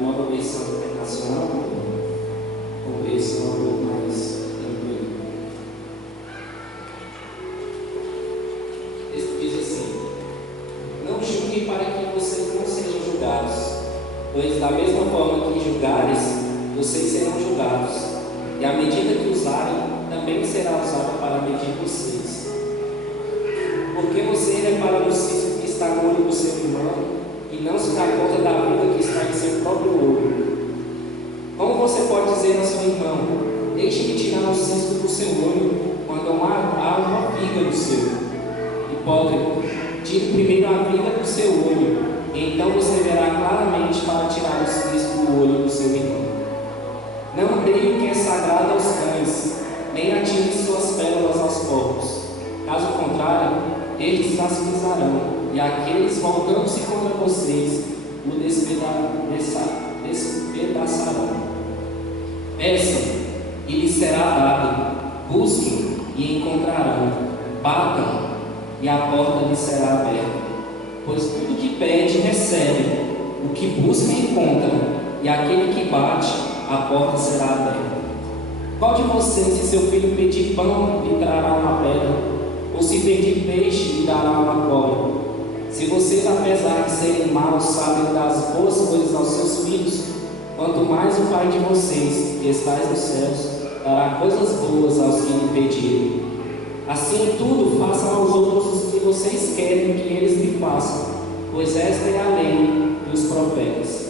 nova versão internacional, vamos ver se é um pouco mais tranquilo. Esse diz assim: não julguem para que vocês não sejam julgados, pois da mesma forma que julgares, vocês serão julgados, e a medida que usarem também será usada para medir vocês. Porque você repara no cisco que está no olho do seu irmão e não se dá conta da viga que está em seu próprio olho? Como você pode dizer ao seu irmão: deixe-me tirar o cisco do seu olho, quando há uma viga no seu? Hipócrita, tire primeiro a viga do seu olho, e então você verá claramente para tirar o cisco do olho do seu irmão. Não dê o que é sagrado aos cães, nem atire suas pérolas aos porcos. Caso contrário, eles as pisarão, e aqueles voltando-se contra vocês o despedaçarão. Peçam, e lhes será dado. Busquem, e encontrarão. Batam, e a porta lhes será aberta. Pois tudo que pede, recebe. O que busca, encontra. E aquele que bate, a porta será aberta. Qual de vocês, se seu filho pedir pão, lhe trará uma pedra? Ou se pedir peixe, lhe dará uma cobra? Se vocês, apesar de serem maus, sabem dar as boas coisas aos seus filhos, quanto mais o Pai de vocês, que estais nos céus, dará coisas boas aos que lhe pedirem. Assim, tudo façam aos outros o que vocês querem que eles lhe façam, pois esta é a lei dos profetas.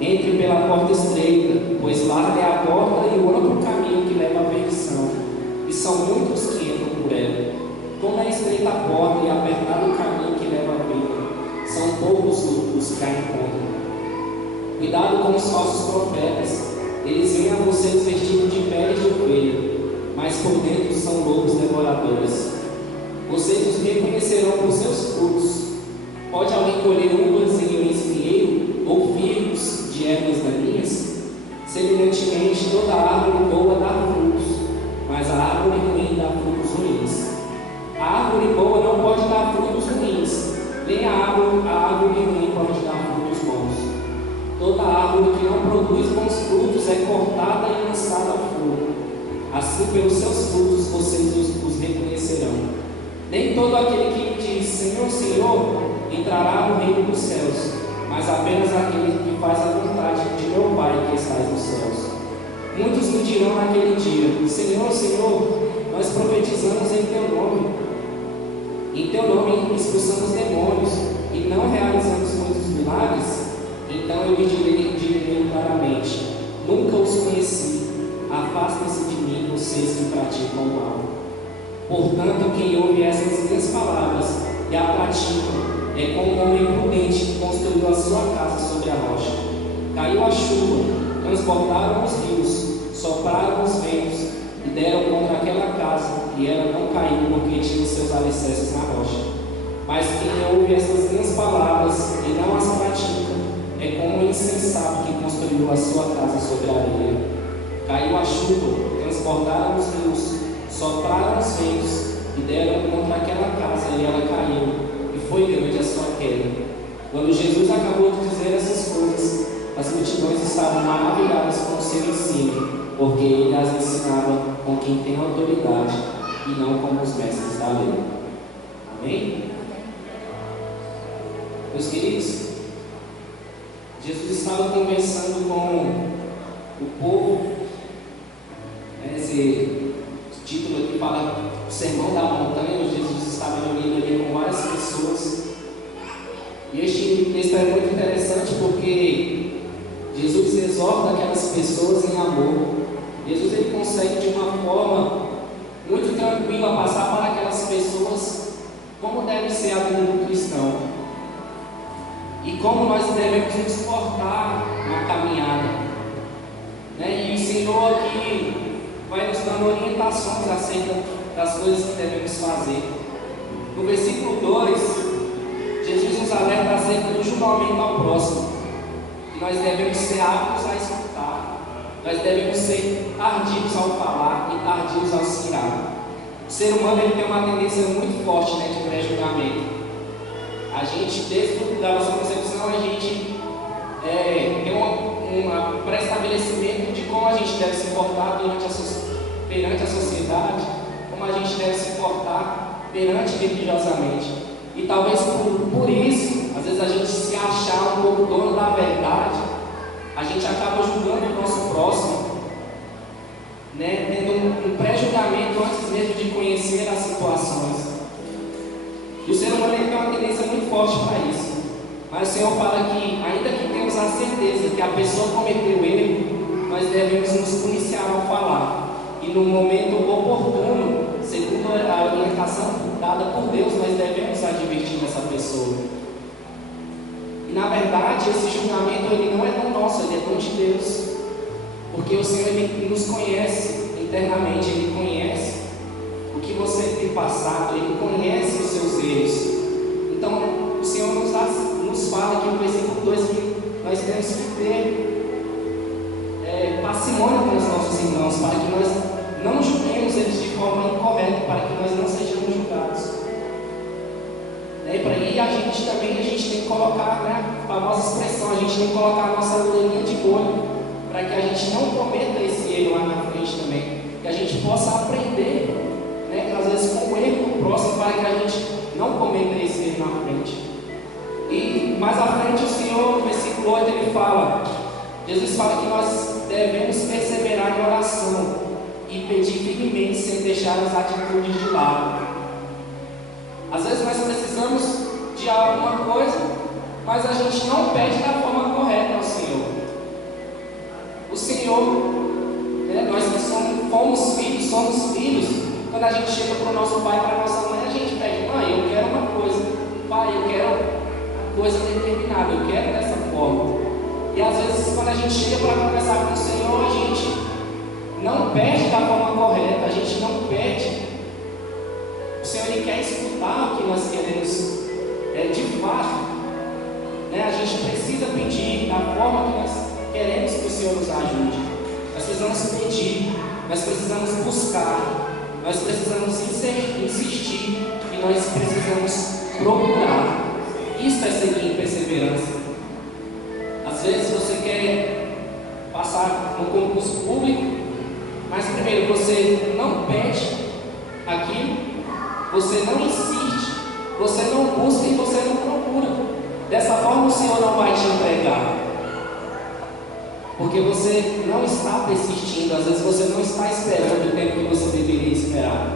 Entre pela porta estreita, pois larga é a porta e o amplo caminho que leva à perdição, e são muitos que entram por ela. Como é estreita a porta e apertado o caminho que leva à vida, são poucos os que a encontram. Cuidado com os falsos profetas, eles vêm a vocês vestidos de pele de ovelha, mas por dentro são lobos devoradores. Vocês os reconhecerão por seus frutos. Pode alguém colher uvas em um espinheiro, ou figos de ervas daninhas? Semelhantemente, toda árvore boa dá frutos, mas a árvore ruim dá frutos ruins. A árvore boa não pode dar frutos ruins, nem a árvore ruim pode dar frutos bons. Toda árvore que não produz bons frutos é cortada e lançada ao fogo. Assim, pelos seus frutos, vocês os reconhecerão. Nem todo aquele que me diz: Senhor, Senhor, entrará no reino dos céus, mas apenas aquele que faz a vontade de meu Pai que está nos céus. Muitos me dirão naquele dia: Senhor, Senhor, nós profetizamos em teu nome. Em teu nome expulsamos demônios e não realizamos muitos milagres? Então eu lhe direi claramente: nunca os conheci. Afastem-se de mim, vocês que praticam o mal. Portanto, quem ouve essas minhas palavras e a pratica é como um homem prudente que construiu a sua casa sobre a rocha. Caiu a chuva, transbordaram os rios, sopraram os ventos e deram contra aquela casa, e ela não caiu porque tinha os seus alicerces na rocha. Mas quem ouve essas minhas palavras e não as pratica é como um insensato que construiu a sua casa sobre a areia. Caiu a chuva, transbordaram os rios, sopraram os ventos e deram contra aquela casa, e ela caiu, e foi grande a sua queda. Quando Jesus acabou de dizer essas coisas, as multidões estavam maravilhadas com o seu ensino, porque ele as ensinava com quem tem autoridade e não como os mestres da lei. Amém? Meus queridos, Jesus estava conversando com o povo. Esse título aqui fala o Sermão da Montanha. Jesus estava reunido ali com várias pessoas. E este texto é muito interessante porque Jesus exorta aquelas pessoas em amor. Jesus ele consegue de uma forma muito tranquila passar para aquelas pessoas como deve ser a vida do cristão e como nós devemos nos portar na caminhada, né? E o Senhor aqui vai nos dando orientações acerca das coisas que devemos fazer. No versículo 2, Jesus nos alerta acerca do julgamento ao próximo, que nós devemos ser aptos a escutar. Nós devemos ser tardios ao falar e tardios ao se irar. O ser humano ele tem uma tendência muito forte, né, de pré-julgamento. A gente, desde a nossa concepção, a gente ter um pré-estabelecimento de como a gente deve se portar perante a sociedade, como a gente deve se portar perante religiosamente. E talvez por isso, às vezes a gente se achar um pouco dono da verdade, a gente acaba julgando o nosso próximo, né, tendo um pré-julgamento antes mesmo de conhecer as situações. E o ser humano tem uma tendência muito forte para isso. Mas o Senhor fala que, ainda que temos a certeza que a pessoa cometeu erro, nós devemos nos policiar ao falar. E no momento oportuno, segundo a orientação dada por Deus, nós devemos advertir essa pessoa. E na verdade, esse julgamento ele não é tão nosso, ele é tão de Deus. Porque o Senhor ele nos conhece internamente, Ele conhece o que você tem passado, Ele conhece os seus erros. Então, o Senhor nos fala aqui no versículo 2 que nós temos que ter parcimônia com os nossos irmãos, para que nós não julguemos eles de forma incorreta, para que nós não sejamos julgados. E para aí a gente tem que colocar, né, a nossa expressão, a gente tem que colocar a nossa orelhinha de molho, para que a gente não cometa esse erro lá na frente também, que a gente possa aprender, né, às vezes com o erro do próximo, para que a gente não cometa esse erro na frente. E mais à frente o Senhor, no versículo 8, ele fala, Jesus fala que nós devemos perseverar em oração e pedir firmemente sem deixar as atitudes de lado. Às vezes nós precisamos de alguma coisa, mas a gente não pede da forma correta ao Senhor. O Senhor, né, nós que somos filhos, quando a gente chega para o nosso pai, para a nossa mãe, a gente pede, mãe, eu quero uma coisa, pai, eu quero uma coisa determinada, eu quero dessa forma. E às vezes quando a gente chega para conversar com o Senhor, a gente não pede da forma correta, a gente não pede. O Senhor ele quer escutar o que nós queremos de fato, né? A gente precisa pedir da forma que nós queremos que o Senhor nos ajude. Nós precisamos pedir, nós precisamos buscar, nós precisamos insistir e nós precisamos procurar. Isso é seguir em perseverança. Às vezes você quer passar no concurso público, mas primeiro você não pede aquilo, você não insiste, você não busca e você não procura. Dessa forma o Senhor não vai te entregar, porque você não está persistindo, às vezes você não está esperando o tempo que você deveria esperar.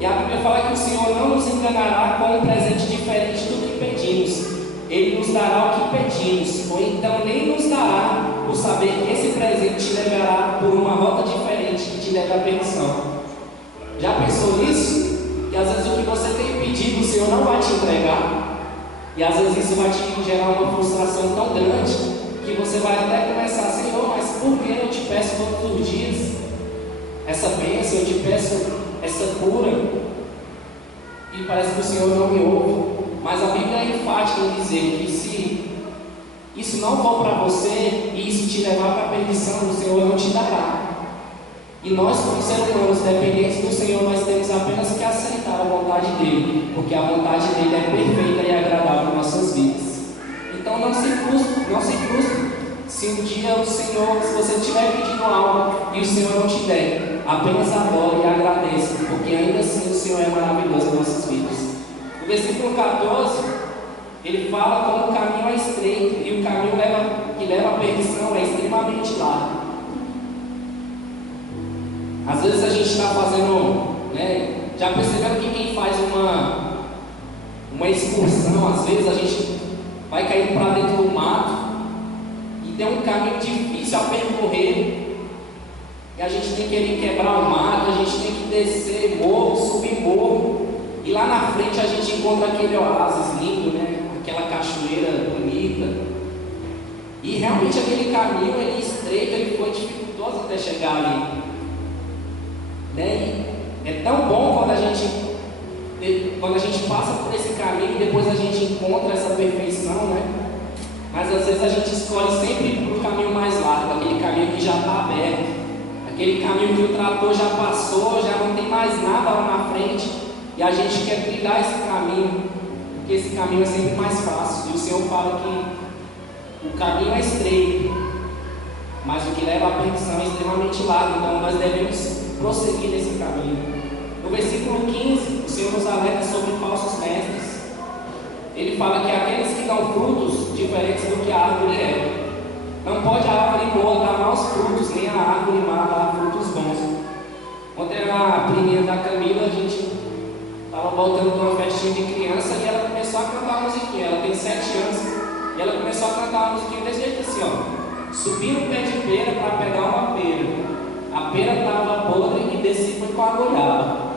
E a Bíblia fala que o Senhor não nos enganará com um presente diferente do que pedimos. Ele nos dará o que pedimos, ou então nem nos dará por saber que esse presente te levará por uma rota diferente que te leva à perdição. Já pensou nisso? E às vezes o que você tem pedido o Senhor não vai te entregar. E às vezes isso vai te gerar uma frustração tão grande que você vai até começar, Senhor, mas por que eu te peço todos os dias essa bênção, eu te peço essa cura? E parece que o Senhor não me ouve. Mas a Bíblia é enfática em dizer que se isso não for para você e isso te levar para a perdição, o Senhor não te dará. E nós, como seres humanos dependentes do Senhor, nós temos apenas que aceitar a vontade dEle, porque a vontade dEle é perfeita e agradável em nossas vidas. Então não se frustre. Se um dia o Senhor, se você estiver pedindo algo e o Senhor não te der, apenas adore e agradeça, porque ainda assim o Senhor é maravilhoso em nossas vidas. No versículo 14, ele fala como o caminho é estreito e o caminho que leva à perdição é extremamente largo. Às vezes a gente está fazendo, né, já percebendo que quem faz uma excursão, às vezes a gente vai cair para dentro do mato e tem um caminho difícil a percorrer e a gente tem que ir quebrar o mato, a gente tem que descer morro, subir morro. E lá na frente a gente encontra aquele oásis lindo, né? Aquela cachoeira bonita. E realmente aquele caminho ele estreito, ele foi dificultoso até chegar ali. Né? E é tão bom quando a gente passa por esse caminho e depois a gente encontra essa perfeição, né? Mas às vezes a gente escolhe sempre para o caminho mais largo, aquele caminho que já está aberto, aquele caminho que o trator já passou, já não tem mais nada lá na frente. E a gente quer trilhar esse caminho, porque esse caminho é sempre mais fácil. E o Senhor fala O caminho é estreito, mas o que leva à perdição é extremamente largo, então nós devemos prosseguir nesse caminho. No versículo 15, o Senhor nos alerta sobre falsos mestres. Ele fala que aqueles que dão frutos diferentes do que a árvore é. Não pode a árvore boa dar maus frutos, nem a árvore má dar frutos bons. Ontem na priminha da Camila, a gente estava voltando de uma festinha de criança e ela começou a cantar a musiquinha. Ela tem 7 anos e ela começou a cantar a musiquinha desse jeito assim, ó. Subi no pé de pera para pegar uma pera. A pera estava podre e desci foi com a goiaba.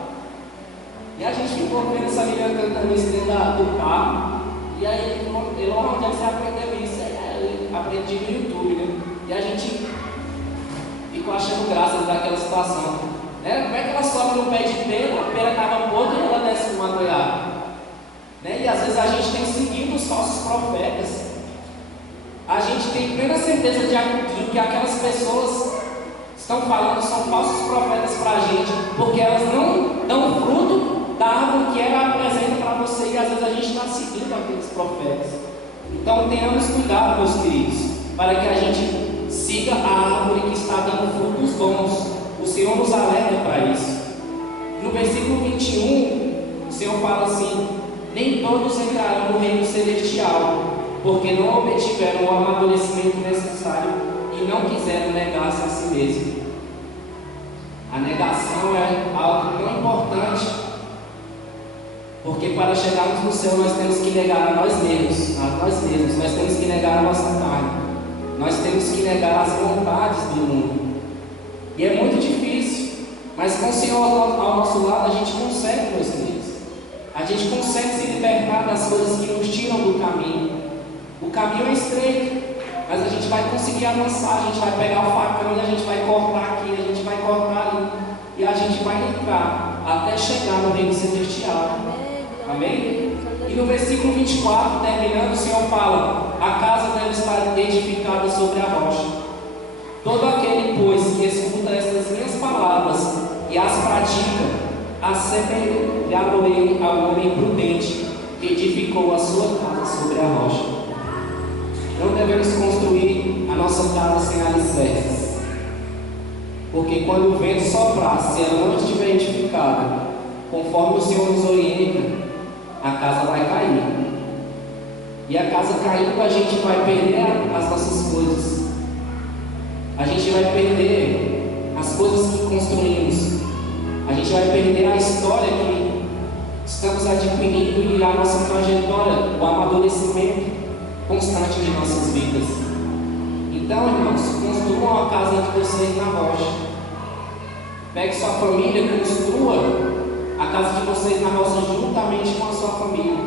E a gente ficou vendo essa menina cantando isso dentro do carro. E aí ele falou, onde é que você aprendeu isso? Eu aprendi no YouTube, né? E a gente ficou achando graça daquela situação. Né? Como é que ela sobe no pé de pera, a pera estava podre e ela desce uma goiaba? Né? E às vezes a gente tem seguido os falsos profetas. A gente tem plena certeza de que aquelas pessoas estão falando são falsos profetas para a gente, porque elas não dão fruto da árvore que ela apresenta para você, e às vezes a gente está seguindo aqueles profetas. Então tenhamos cuidado, meus queridos, para que a gente siga a árvore que está dando frutos bons. O Senhor nos alerta para isso. No versículo 21, o Senhor fala assim: nem todos entrarão no reino celestial, porque não obtiveram o amadurecimento necessário e não quiseram negar-se a si mesmo. A negação é algo tão importante, porque para chegarmos no céu nós temos que negar a nós mesmos, nós temos que negar a nossa carne, nós temos que negar as vontades do mundo. E é muito difícil, mas com o Senhor ao nosso lado a gente consegue, meus queridos. A gente consegue se libertar das coisas que nos tiram do caminho. O caminho é estreito, mas a gente vai conseguir avançar. A gente vai pegar o facão e a gente vai cortar aqui, a gente vai cortar ali, e a gente vai entrar até chegar no reino celestial. Amém? E no versículo 24, terminando, o Senhor fala: a casa deve estar edificada sobre a rocha. Todo aquele, pois, que escuta estas minhas palavras e as pratica, assemelhá-lo-ei ao homem prudente que edificou a sua casa sobre a rocha. Não devemos construir a nossa casa sem alicerces, porque quando o vento soprar, se ela não estiver edificada, conforme o Senhor nos orienta, a casa vai cair. E a casa caindo, a gente vai perder as nossas coisas. A gente vai perder as coisas que construímos. A gente vai perder a história que estamos adquirindo e a nossa trajetória, o amadurecimento constante de nossas vidas. Então, irmãos, construam a casa de vocês na rocha. Pegue sua família, construa a casa de vocês na rocha juntamente com a sua família.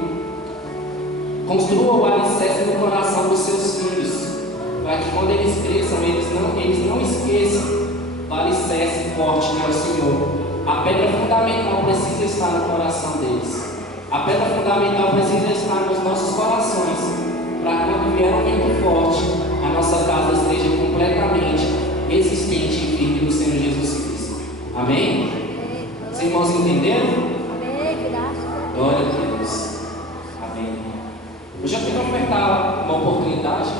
Construa o alicerce no coração dos seus filhos, para que quando eles cresçam, eles não esqueçam do alicerce forte, né, o Senhor. A pedra fundamental precisa estar no coração deles. A pedra fundamental precisa estar nos nossos corações, para quando vier um vento forte, a nossa casa esteja completamente resistente e firme no Senhor Jesus Cristo. Amém? Os irmãos entenderam? Amém, graças. Glória a Deus. Amém. Eu já quero ofertar uma oportunidade.